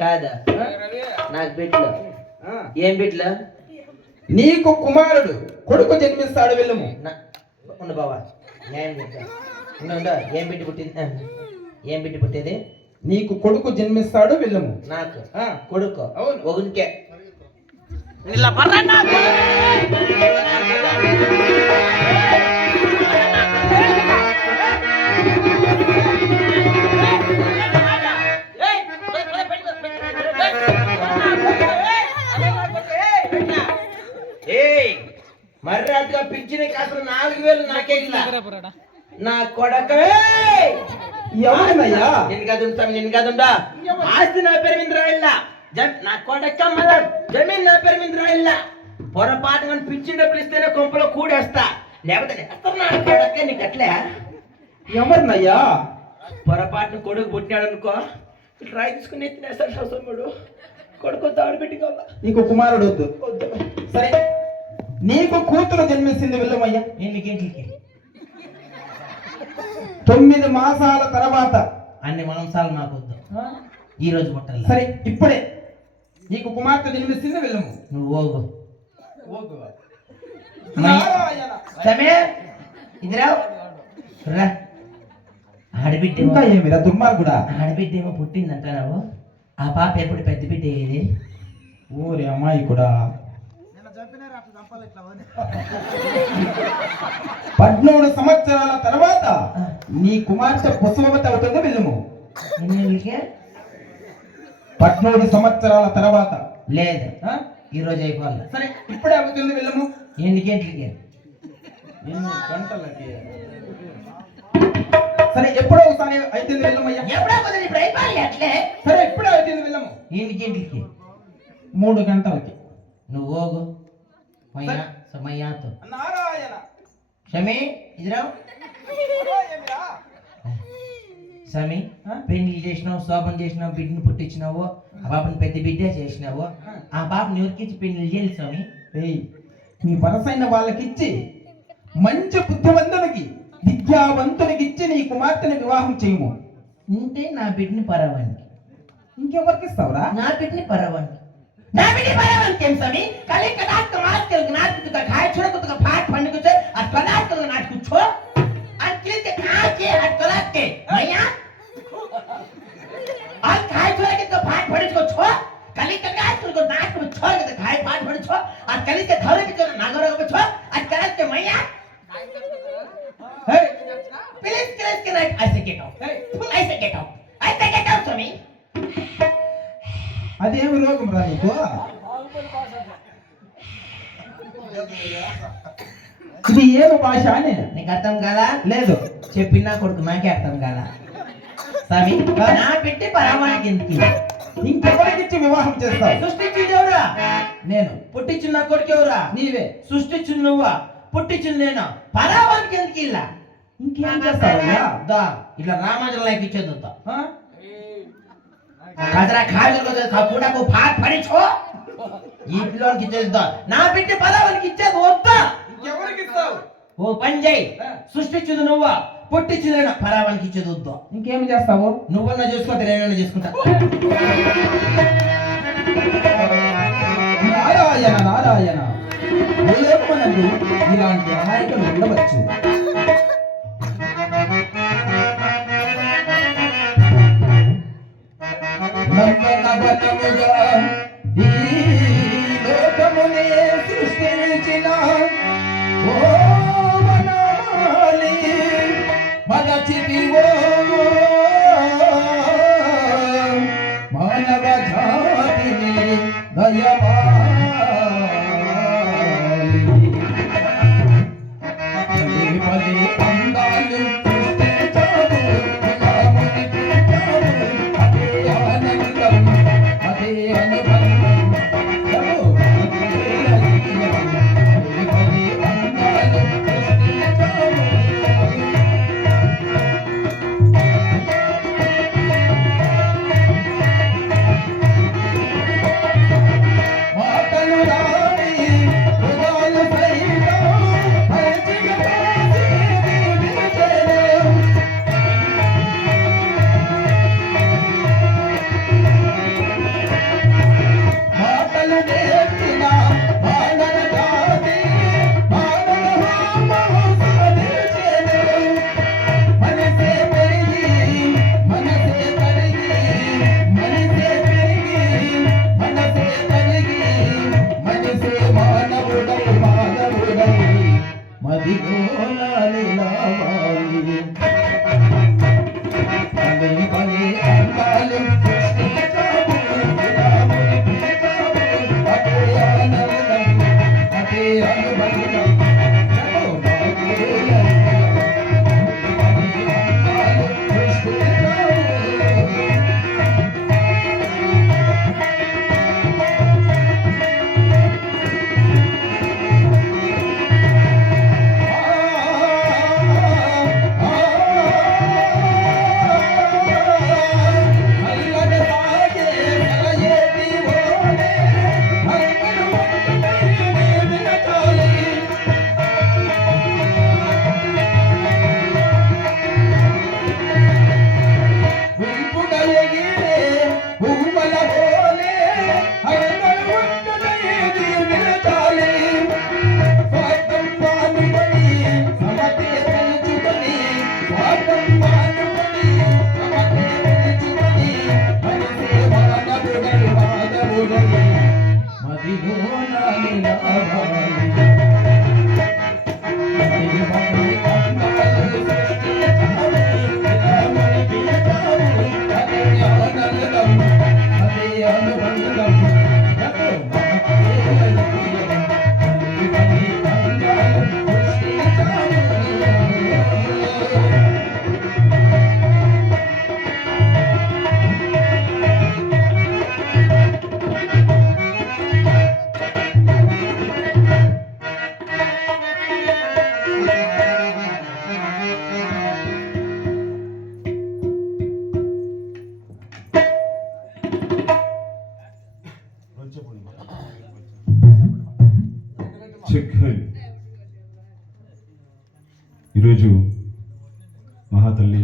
కాదా నాకు బిడ్డలు ఏం బిడ్డలు? నీకు కుమారుడు కొడుకు జన్మిస్తాడు వెళ్ళము. ఉండు బావా న్యాయం చెప్తా. ఏం బిడ్డ పుట్టింది? ఏం బిడ్డ పుట్టేది? నీకు కొడుకు జన్మిస్తాడు వెళ్ళము. నాకు కొడుకు? అవును. ఒకనికే. మర్యాదగా పింఛన్ అసలు 4000 నాకే నా కొడక. ఎవరినయ్యా? నేను కదుంటా ఆస్తి నా పేరు మీద రాయిల్లా. నా కొడక మళ్ళా జమీన్ నా పేరు మీద రాయిల్లా. పొరపాటు కానీ పింఛన్ డబ్బులు ఇస్తేనే కొంపలో కూడేస్తా, లేకపోతే నా కొడక నీకు అట్లే. ఎవరినయ్యా? పొరపాటును కొడుకు పుట్టినాడు అనుకో, రాయి తీసుకుని ఎత్తినేస్తాడు సోముడు. కొడుకు తాడుపెట్టి కావాలా? నీకు కుమారుడు వద్దు. సరే, నీకు కూతురు జన్మిస్తుంది వెళ్ళమయ్యా. ఎన్నింటికి? 9 మాసాల తర్వాత. అన్ని మాంసాలు నాకు వద్దు, ఈ రోజు పుట్టాలి. సరే, ఇప్పుడే నీకు కుమార్తె జన్మిస్తుంది వెళ్ళము. నువ్వు ఓగు. ఆడబిడ్డ ఇంకా ఏమిరా దుర్మార్గుడా? ఆడబిడ్డ ఏమో పుట్టిందంటున్నావు. ఆ పాప ఎప్పుడు పెద్ద బిడ్డ ఏది? ఓరి అమ్మాయి కూడా 17 సంవత్సరాల తర్వాత నీ కుమార్తె పుష్పవతి అవుతుంది వెళ్ళము. ఎన్నికే? 17 సంవత్సరాల తర్వాత. లేదు, ఈ రోజు అయిపోవాలి. సరే, ఇప్పుడే అవుతుంది వెళ్ళము. ఎన్ని గంటలకి? గంటలకి. సరే, ఎప్పుడో ఒకసారి అవుతుంది వెళ్ళమయ్యా. ఎప్పుడో ఇప్పుడు అయిపోవాలి అట్లే. సరే, ఇప్పుడే అవుతుంది వెళ్ళము. ఎన్ని గంటలకి? 3 గంటలకి. నువ్వు ఓగు. సమయాతో నారాయణ. షమి ఇదిరావు. స్వామి, పెళ్లి చేసినావు, శోభం చేసినావు, బిడ్డను పుట్టించినావు, ఆ పాపని పెద్ద బిడ్డ చేసినావు. ఆ పాపని ఎవరికిచ్చి పెళ్లి చేయాలి స్వామి? మీ వరసైన వాళ్ళకిచ్చి, మంచి బుద్ధివంతునికి, విద్యావంతునికి ఇచ్చి నీ కుమార్తెని వివాహం చేయము. ఉంటే నా బిడ్డని పరవానికి. ఇంకెవరికి ఇస్తావురా? నా బిడ్డని పరవానికి. నా బిడ్డ పరవానికి ఏం స్వామి? కలి కడాక్ మాస్కల్ నాట్ కుత ఖాయ छोड़ कुत का फाट फंड कुछ और कलाक को नाट कुछ और किल के खा के और कलाक के भैया और खाए छोड़ के तो फाट फंड को छो कली कडाक को नाट को छोड़ के खाए फाट फंड छो और कली के थोड़े के नागरो को छो और कलाक के भैया हे प्लीज के नाइट ऐसे गेट आउट ऐसे गेट आउट स्वामी. అదేమి రోగం రా నీకు? ఇది ఏమి భాష అని నీకు అర్థం కాదా? లేదు. చెప్పినా కొడుకు నాకే అర్థం కాదా స్వామి? నా పెట్టి పరామానికి ఎందుకు? ఇంకెవరికిచ్చి వివాహం చేస్తావు? సృష్టించింది ఎవరా? నేను. పుట్టించిన నా కొడుకు ఎవరా? నీవే. సృష్టించింది నువ్వా? పుట్టించింది నేను. పరామానికి ఎందుకు? ఇలా ఇంకేం చేస్తావయ్యా? దా ఇట్లా రామాజన్ లైఫ్ ఇచ్చేది కదరా కూడా फाट पड़ी छो ఈ పిల్లోనికి ఇచ్చేద్దా? నా బిడ్డ పరావానికి ఇచ్చేది వద్దా? ఎవరికి ఇస్తావు? ఓ పని చేయి, సృష్టించింది నువ్వా, పుట్టించింది నేను, పరావానికి ఇచ్చేది వద్దా? ఇంకేం చేస్తావు? నువ్వన్నా చేసుకోతే నేనన్నా చేసుకుంటా. నారాయణ నారాయణ. భూలోకమునందు ఇలాంటి అమాయకులు ఉండవచ్చు. నమ్మకబలముగా ఈ లోకమునే సృష్టించిన ఓ వనమాలి మరచితివో మానవ జాతిని దయమాలి. పదే అందాలు ఈరోజు మహాతల్లి